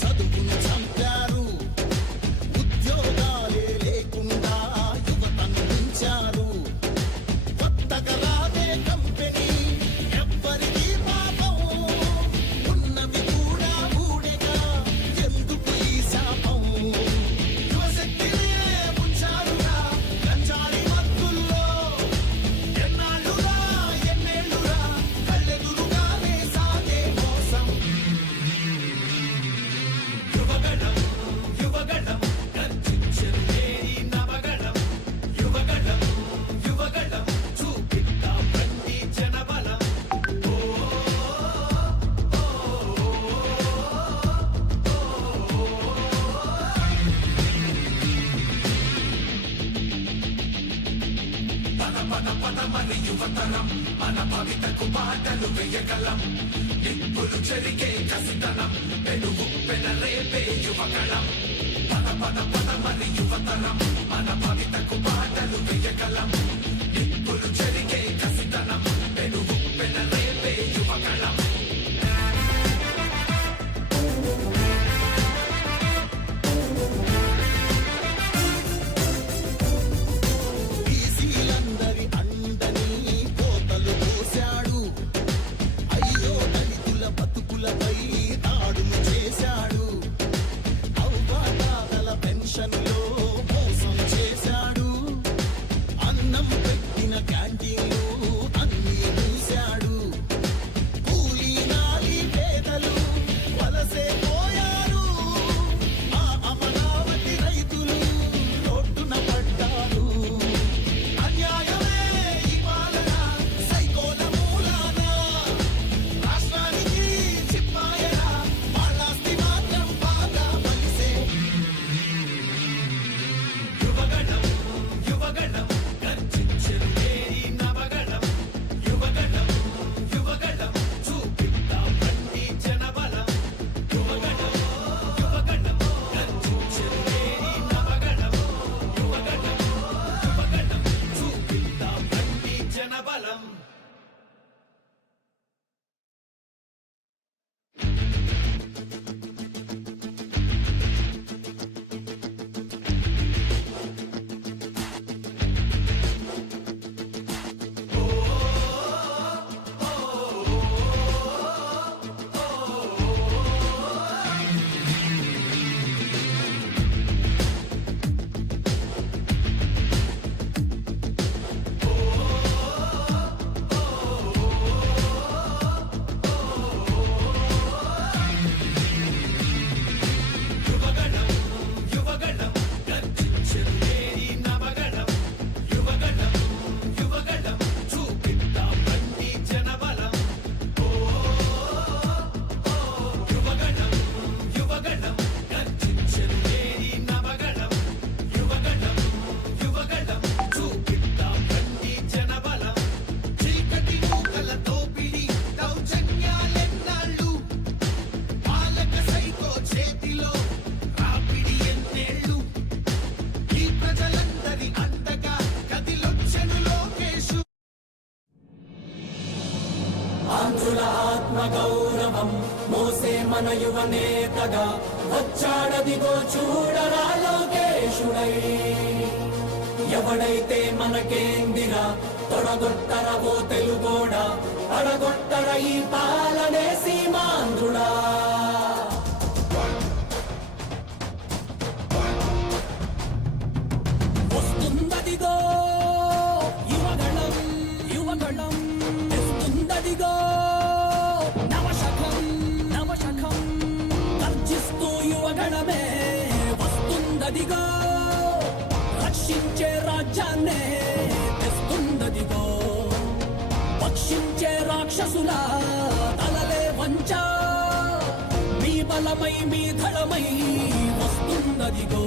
చదువును చంపారు, ఉద్యోగాలే లేకుండా యువతను ఉంచారు. కొత్తగా రాదే కంపెనీ ఎవ్వరికీ పాపం, ఉన్నవి కూడా ఊడేగా ఎందుకు ఈ శాపం. యువశక్తినే ఉంచారురా గంజాయి మత్తుల్లో, ఎన్నాళ్ళురా ఎన్నేళ్ళురా కళ్ళెదురుగానే సాగే మోసం. యువగణం యువగణం గర్జించెను ఏరి నవగణం, యువగణం యువగణం చూపిద్దాం రండి జనబలం. పద పద మరి యువతరం మన భవితకు బాటలు వేయగలం. నిప్పులు చెరిగే కసితనం పెనుగు పెనరేపే యువగణం. పద పద పద మరి యువతరం మన భవితకు బాటలు వేయగలం. నిప్పులు చెరిగే కసితనం పెనుగు పెనరేపే యువగణం. బీసీలందరి అండని కోతలు పోశాడు, అయ్యో దళితుల బతుకులపై దాడులు చేశాడు. అవ్వాతాతల పెన్షన్లో మోసం చేశాడు, అన్నం పెట్టిన క్యాంటీన్లు అన్నీ మూశాడు. కూలీ నాలి పేదలు వలసే పోయారు, ఆ అమరావతి రైతులు రోడ్డున పడ్డారు. అన్యాయమే ఈ పాలన సైకోల మూలాన, రాష్ట్రానికి చిప్పాయన వాళ్ళాస్తి మాత్రం బాగా బలిసే. యువగణం యువగణం గర్జించెను ఏరి నవగణం, యువగణం యువగణం చూపిద్దాం రండి జనబలం. యువగణం యువగణం గర్జించెను ఏరి నవగణం, యువగణం యువగణం చూపిద్దాం రండి జనబలం. యువగణం యువగణం గర్జించెను ఏరి నవగణం, యువగణం యువగణం చూపిద్దాం రండి జనబలం. యువగణం యువగణం గర్జించెను ఏరి నవగణం, యువగణం యువగణం చూపిద్దాం రండి జనబలం. చీకటి మూకల దోపిడి దౌర్జన్యాలెన్నాళ్ళు, పాలక సైకో చేతిలో రాపిడి ఎన్నేళ్ళు. ఈ ప్రజలందరి అండగా కదిలొచ్చెను లోకేశు. ఆంధ్రుల ఆత్మ గౌరవం మోసే మన యువ నేతగా వచ్చాడదిగో చూడరా లోకేశుడై. ఎవడైతే మనకేందిరా తొడగొట్టర ఓ తెలుగోడా, అడగొట్టర ఈ పాలనే సీమాంధ్రుడా. వస్తుందదిగో యువగణం యువగణం, తెస్తుందదిగో నవశకం నవశకం, గర్జిస్తూ యువగణమే వస్తుందదిగో. రక్షించే రాజ్యాన్నే తెస్తుందదిగో, పక్షించే రాక్షసుల తలలే వంచ. మీ బలమై మీ ధళమై వస్తుందదిగో.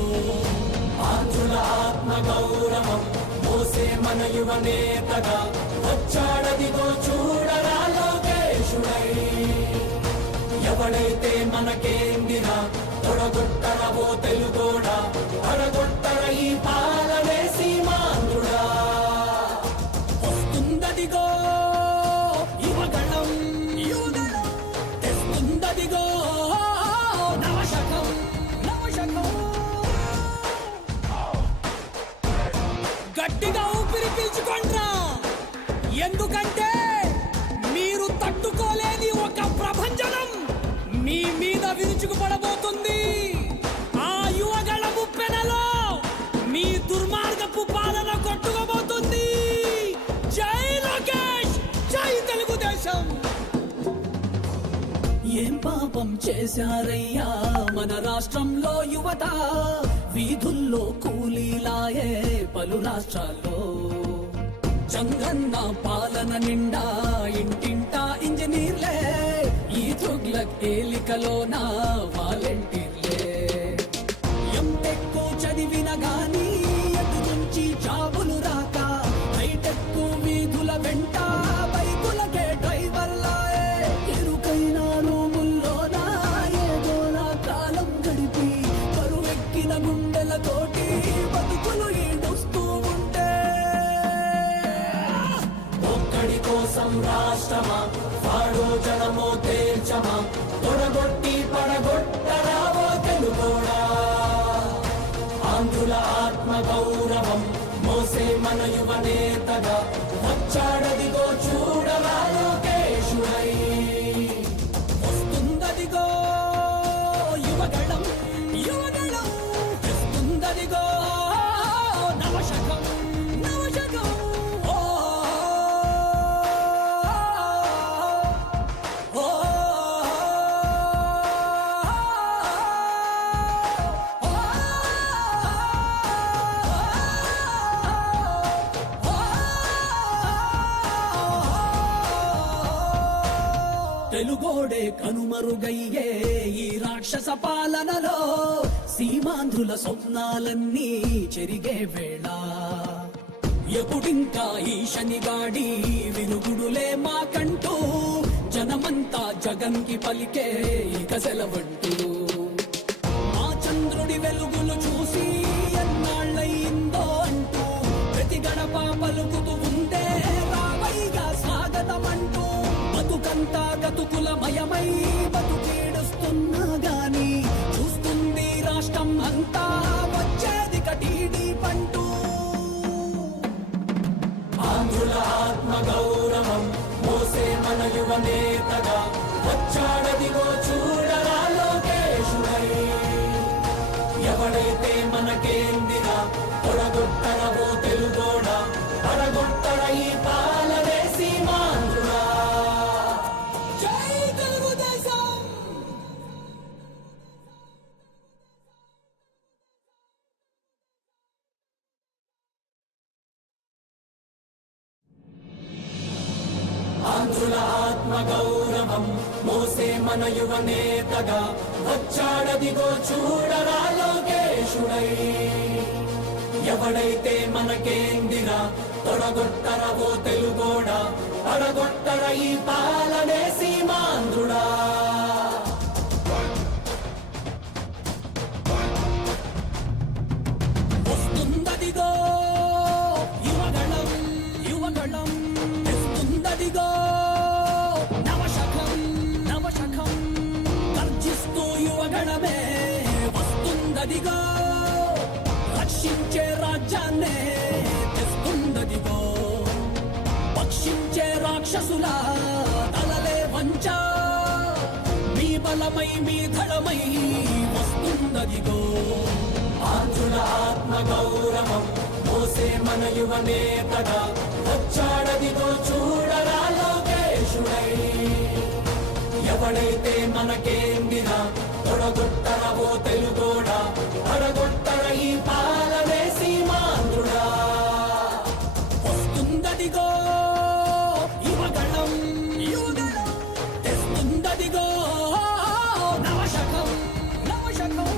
ఆంధ్రుల ఆత్మ గౌరవం మోసే మన యువ నేతగా వచ్చాడదిగో చూడరా లోకేశుడై. ఎవడైతే మనకేందిరా తొడగొట్టర ఓ తెలుగోడా, అడగొట్టర ఈ పాలనే సీమాంధ్రుడా. వస్తుందదిగో యువగణం తెస్తుందదిగో మీద విరుచుకుపడబోతుంది. ఆ యువగళ ముప్పెనలో మీ దుర్మార్గపు పాలన కొట్టుకోబోతుంది. జై లోకేష్, జై తెలుగుదేశం. ఏం పాపం చేశారయ్యా మన రాష్ట్రంలో యువత, వీధుల్లో కూలీలాయే పలు రాష్ట్రాల్లో. చంగన్న పాలన నిండా ఇంటింటా ఇంజనీర్లే, ఈ తుగ్లక్ ఏలికలోన వాలంటీర్లే. ఎంటెక్ చదివిన గాని ఎటు నుంచి జాబులు రాక, హైటెక్ వీధుల వెంట బైకులకే డ్రైవర్లాయే. ఇరుకైన రూముల్లోన ఏదోలా కాలం గడిపి, బరువెక్కిన గుండెలతోటి బతుకులు ఈడుస్తూ ఉంటే, ఒక్కడి కోసం రాష్ట్రమా వాడో జనమో తేల్చమా, తొడగొట్టి పడగొట్టరావో తెలుగోడా. ఆంధ్రుల ఆత్మ గౌరవం మోసే మన యువ నేతగా వచ్చాడదిగో చూడరా లోకేశుడై. వస్తుందదిగో యువగళం, యువగళం వస్తుందదిగో నవశకం, నవశకం. ఓ ఓ తెలుగోడే కనుమరుగయ్యే ఈ రాక్షస పాలనలో, సీమాంధ్రుల స్వప్నాలన్నీ చెరిగే వేళ. ఎప్పుడింకా ఈ శనిగాడి విరుగుడులే మాకంటూ, జనమంతా జగన్కి పలికే ఇక సెలవంటూ. మా చంద్రుడి వెలుగులు చూసి ఎన్నాళ్ళయిందో అంటూ, ప్రతి గడప పలుకుతూ ఉంటే రావయ్యా స్వాగతమంటూ. బతుకంతా గతుకులమయమై బతుకీడుస్తున్నా గాని, చూస్తుంది రాష్ట్రం అంతా వచ్చేది కటీడీ పంటూ. ఆంధ్రుల ఆత్మ గౌరవం మోసే మన యువ నేతగా వచ్చాడదిగో చూడరా లోకేశుడై. ఎవడైతే మనకేందిరా తొడగొట్టరవో తెలుగోడా, పడగొట్టర ఈ పాలనే సీమాంధ్రుడా. జై తెలుగుదేశం. ఆంధ్రుల ఆత్మ గౌరవం మోసే మన యువ నేతగా వచ్చాడదిగో చూడరా లోకేశుడై. ఎవడైతే మనకేందిరా తొడగొట్టరవో తెలుగోడా, పడగొట్టర ఈ పాలనే సీమాంధ్రుడా. వస్తుందదిగో యువగళం, యువగళం తెస్తుందదిగో నవశకం, నవశకం. గర్జిస్తూ యువగళమే వస్తుందదిగో, రక్షించే రాజ్యాన్నే తెస్తుందదిగో. పక్షించే రాక్షసుల తలలే వంచ, మీ బలమై మీ ధడమై వస్తుందదిగో. ఆంధ్రుల ఆత్మ గౌరవం మోసే మన యువ నేతగా వచ్చాడదిగో చూడరా లోకేశుడై. ఎవడైతే మనకేందిరా తొడగొట్టరవో తెలుగోడా, పడగొట్టర ఈ పాలనే సీమాంధ్రుడా. వస్తుందదిగో యువగళం, యువగళం తెస్తుందదిగో నవశకం, నవశకం.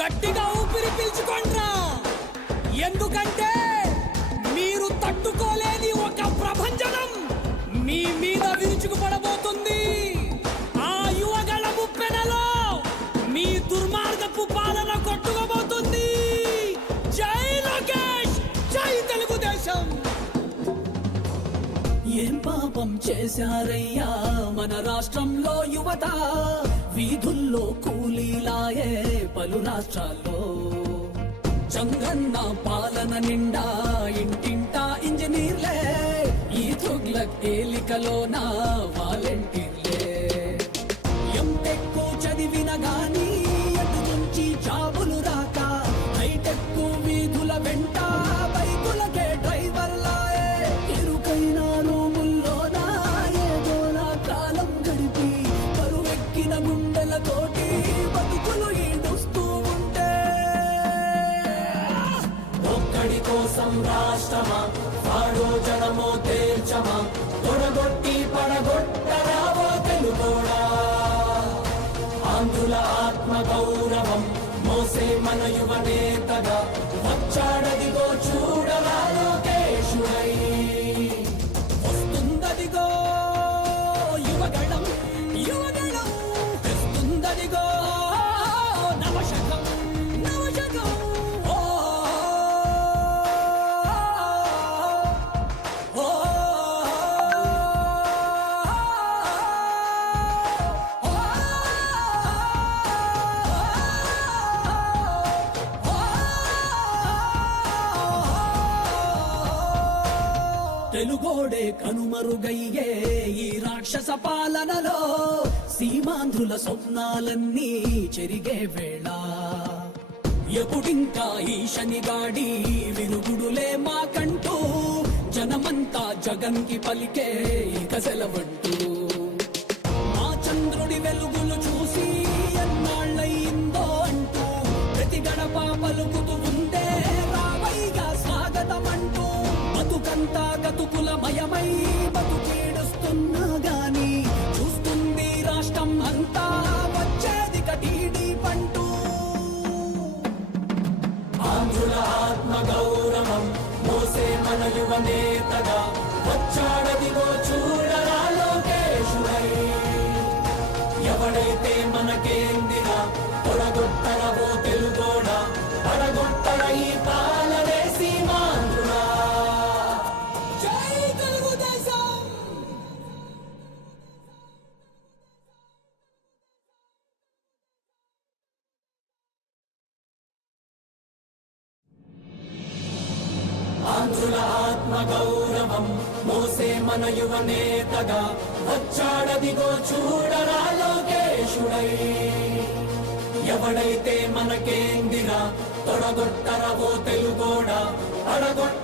గట్టిగా ఊపిరి పీల్చుకోండ్రా, ఎందుకంటే మీరు తట్టుకోలేని ఒక ప్రభంజనం మీ మీద విరుచుకుపడబోతుంది. ఆ యువగళ ముప్పెనలో మీ దుర్మార్గపు పాలన కొట్టుకోబోతుంది. జై లోకేష్, జై తెలుగుదేశం. ఏం పాపం చేశారయ్యా మన రాష్ట్రంలో యువత, వీధుల్లో కూలీలాయే పలు రాష్ట్రాల్లో. చంగన్న పాలన నిండా ఇంటింటా ఇంజనీర్లే, ఈ తుగ్లక్ ఏలికలోన వాలంటీర్లే ఎంటెక్కు చదివిన గాని ఎటు నుంచి జాబులు రాక హైటెక్ వీధుల వెంట బైకులకే డ్రైవర్లాయే ఇరుకైన రూముల్లోన ఏదోలా కాలం గడిపి బరువెక్కిన గుండెలతోటి బతుకులు ఈడుస్తూ ఉంటే ఒక్కడి కోసం రాష్ట్రమా వాడో జనమో తేల్చమా తొడగొట్టి పడగొట్టరావో తెలుగోడా ఆంధ్రుల ఆత్మ గౌరవం మోసే మన యువ నేతగా వచ్చాడదిగో చూడరా లోకేశుడై వస్తుందదిగో యువగళం యువగళం తెస్తుందదిగో నవశకం నవశకం ఓ ఓ తెలుగోడే కనుమరుగయ్యే ఈ రాక్షస పాలనలో సీమాంధ్రుల స్వప్నాలన్నీ చెరిగే వేళ ఎప్పుడింకా ఈ శనిగాడి విరుగుడులే మాకంటూ జనమంతా జగన్కి పలికే ఇక సెలవంటూ మా చంద్రుడి వెలుగులు చూసి ఎన్నాళ్ళయిందో అంటూ ప్రతి గడప పలుకుతూ ఉందే రావయ్యా స్వాగతమంటూ బతుకంతా గతుకులమయమై బతుకీడుస్తున్నా గాని చూస్తుంది రాష్ట్రం అంతా వచ్చేది కటీడీ పంటూ ఆంధ్రుల ఆత్మ గౌరవం మోసే మన యువ నేతగా వచ్చాడదిగో చూడరా లోకేశుడై ఎవడైతే మనకేందిరా పొడగొట్టరవో తెలుగోడా పడగొట్టర ఈ పాలనే సీమాంధ్రుడా జై తెలుగుదేశం ఆంధ్రుల ఆత్మ గౌరవం మోసే మన యువ నేతగా వచ్చాడదిగో చూడరా లోకేశుడై ఎవడైతే మనకేందిరా తొడగొట్టరవో తెలుగోడా పడగొట్ట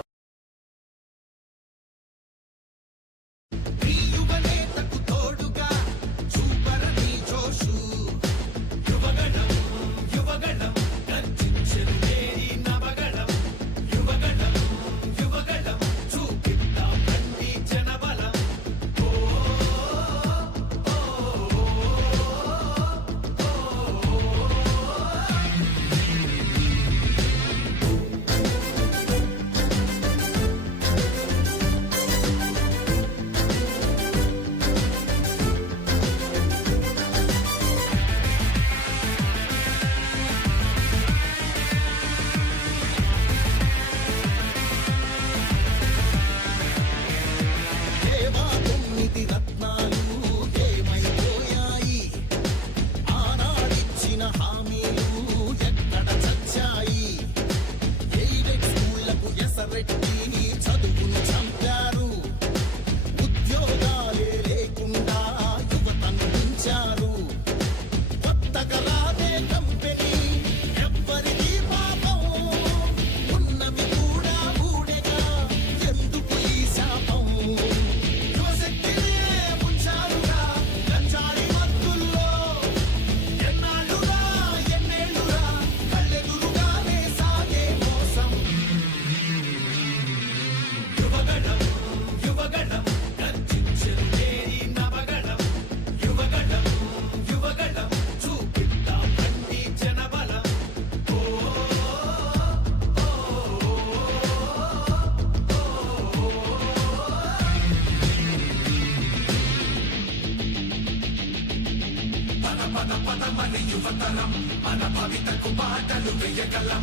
యువతరం మన భవితకు బాటలు వేయగలం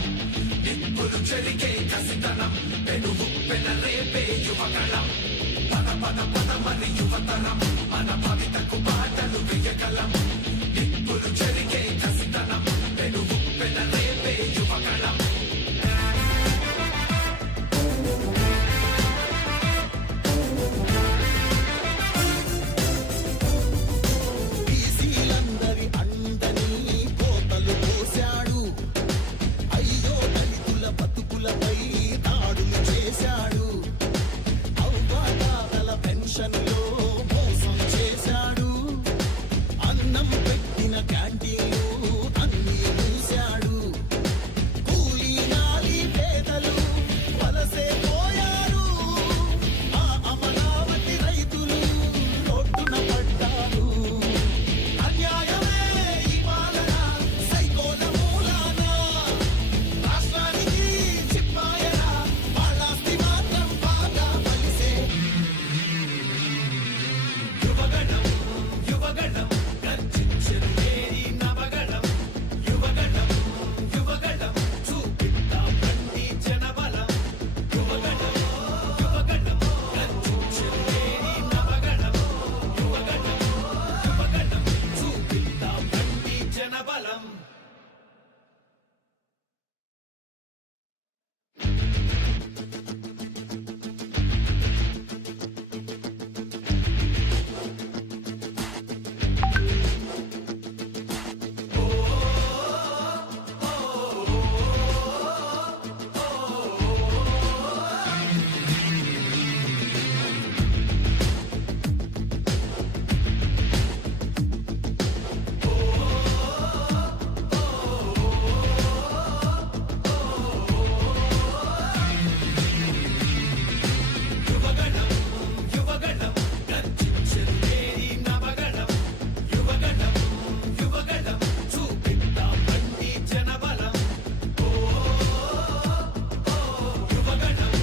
నిప్పులు చెరిగే కసితనం పెనుగు పెనరేపే యువగళం పద పద పదమని యువతరం మన భవితకు బాటలు వేయగలం నిప్పులు చెరిగే కసితనం పెనుగు పెనరేపే యువగళం క్యాంటీన్లు అన్నీ మూశాడు. కూలీ నాలి పేదలు వలసే పోయారు. ఆ అమరావతి రైతులు రోడ్డున పడ్డారు. అన్యాయమే ఈ పాలన సైకోల మూలాన. రాష్ట్రానికి చిప్పాయన వాళ్ళాస్తి మాత్రం బాగా బలిసే. యువగణం యువగణం గర్జించెను ఏరి నవగణం. యువగణం యువగణం చూపిద్దాం రండి జనబలం. యువగణం యువగణం గర్జించెను ఏరి నవగణం. యువగణం యువగణం చూపిద్దాం రండి జనబలం. యువగణం యువగణం గర్జించెను ఏరి నవగణం. యువగణం యువగణం చూపిద్దాం రండి జనబలం. యువగణం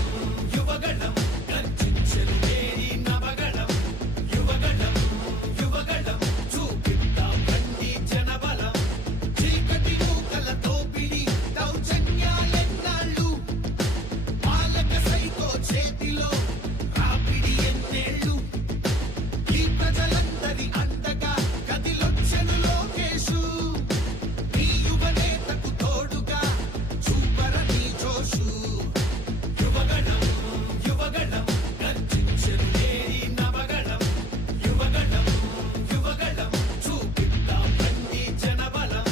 యువగణం గర్జించెను ఏరి నవగణం. యువగణం యువగణం చూపిద్దాం రండి జనబలం. చీకటి మూకల దోపిడి దౌర్జన్యాలెన్నాళ్ళు. పాలక సైకో చేతిలో రాపిడి ఎన్నేళ్ళు. ఈ ప్రజలందరి అండగా కదిలొచ్చెను లోకేశు. ఈ యువనేతకు తోడుగా చూపరని జోషు. యువగణం యువగణం గర్జించెను ఏరి నవగణం. యువగణం యువగణం చూపిద్దాం రండి జనబలం.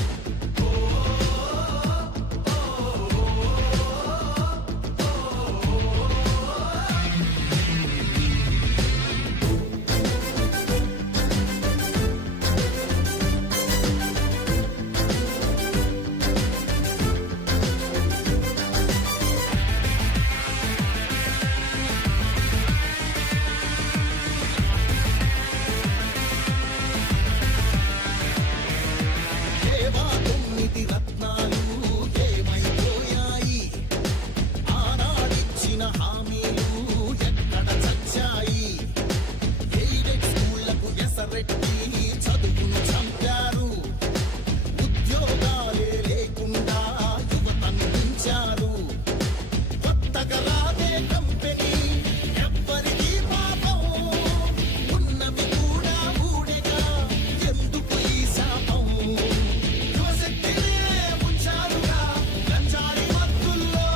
ఏవా 9 రత్నాలు ఏమైపోయాయి? ఆనాడిచ్చిన హామీలు ఎక్కడ చచ్చాయి? ఎయిడెడ్ స్కూళ్లకు ఎసరెట్టి చదువును చంపారు. ఉద్యోగాలే లేకుండా యువతను ఉంచారు. కొత్తగా రాదే కంపెనీ ఎవ్వరికీ పాపం. ఉన్నవి కూడా ఊడెగా ఎందుకు ఈ శాపం? యువశక్తినే ఉంచారుగా గంజాయి మత్తుల్లో.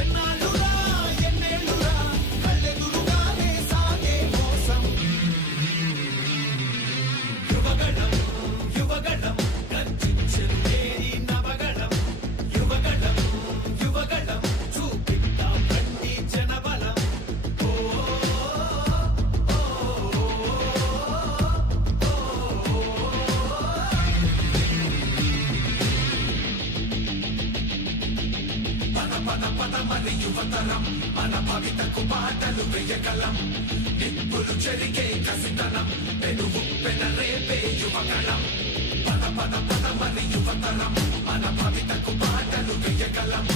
ఎన్నాళ్ళురా ఎన్నేళ్ళురా కళ్ళెదురుగానే సాగే మోసం. యువగణం యువగణం గర్జించెను ఏరి నవగణం. యువగణం యువగణం చూపిద్దాం రండి జనబలం. పద పద పద మరి యువతరం మన భవితకు బాటలు వేయగలం. నిప్పులు చెరిగే కసితనం పెనుగు పెనరేపే యువగణం. పద పద పద మరి యువతరం మన భవితకు బాటలు వేయగలం.